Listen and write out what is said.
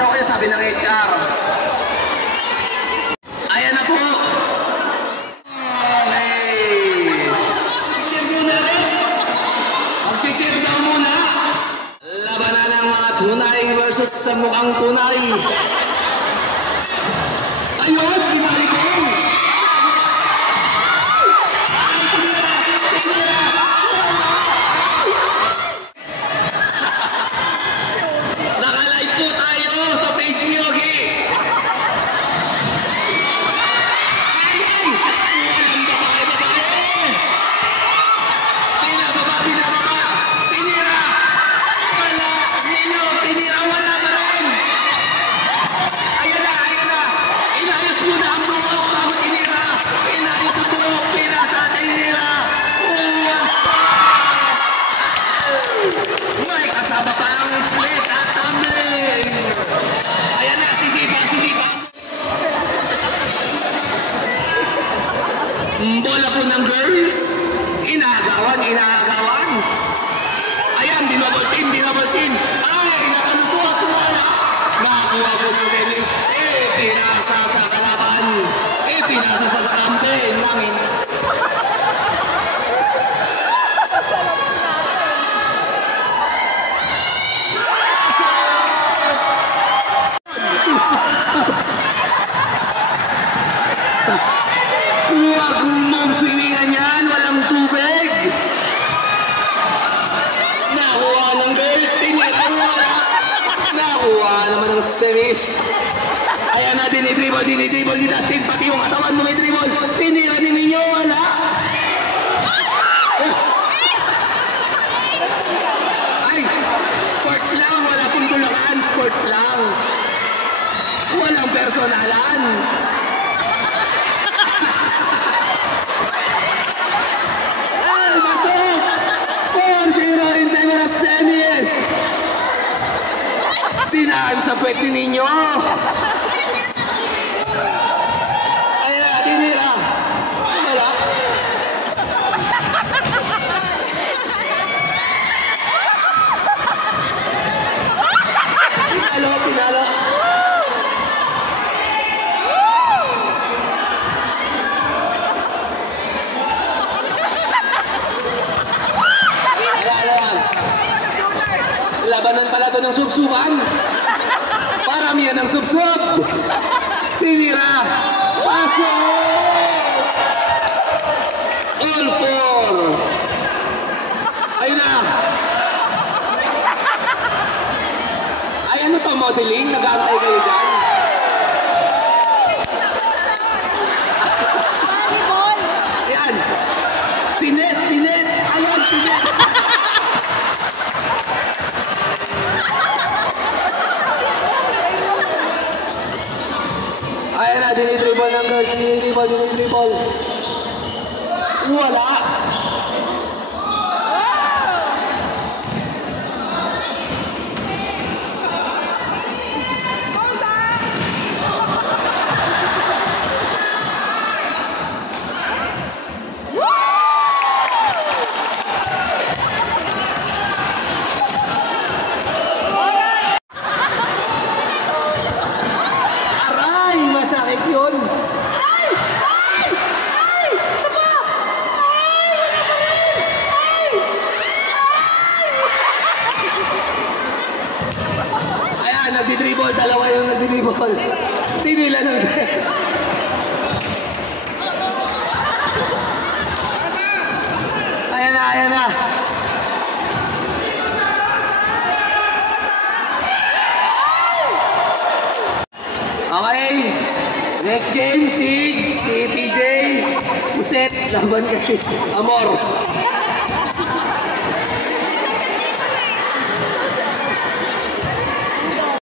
daw kayo, sabi ng HR. Ayan na po. Okay. Check muna rin. Mag-check daw muna. Labanan ng mga tunay versus sa mukhang tunay. Ayun, ginalipong. Nakalive po tayo sa page ni Yogi. Walang babae. Binababa. Pinira. Wala. Ninyo, pinira. Wala pa rin. Ayan na. Inayos muna ang buhok bago tinira. Inayos ang buhok. Pinasa at tinira. May kasama pa ang split at tumbling. Ayan na, si Diva. Bola po ng girls. Inagawan. Ayan, dinouble team. Ay, nakalusuat wala. Nakakuha po ng semis. Pinasa sa kalaban. Pinasa sa kampe. Namin. Huwag mong swimingan yan, walang tubig. Nakuha ng girls, nakuha naman ng semis. Ayan na, dinidribble ni Dustin, pati yung katawan mo may dribble. Tinira din ninyo, wala. Ay, sports lang, wala pong tulakan, sports lang. Walang personalan. Masok! 4-0 in favor of semis! Tinaan sa pwede ninyo! Ayun na, tinira! Wala! Pinalo! Labanan pala ito ng subsuban. Paramihan ng subsub. Tinira. Paso. All four. Ayun na. Ay, ano to, modeling? Nag-aantay kayo dyan? Ayan. Sinet. Ayan, sinet. Ayan na, dinidribble ng girls, dinidribble. Wala. Nagdi-dribble, dalawa yung nagdi-dribble. Tinila ng dress. Ayan na. Okay. Next game, si PJ, si Seth, laban kay Amor.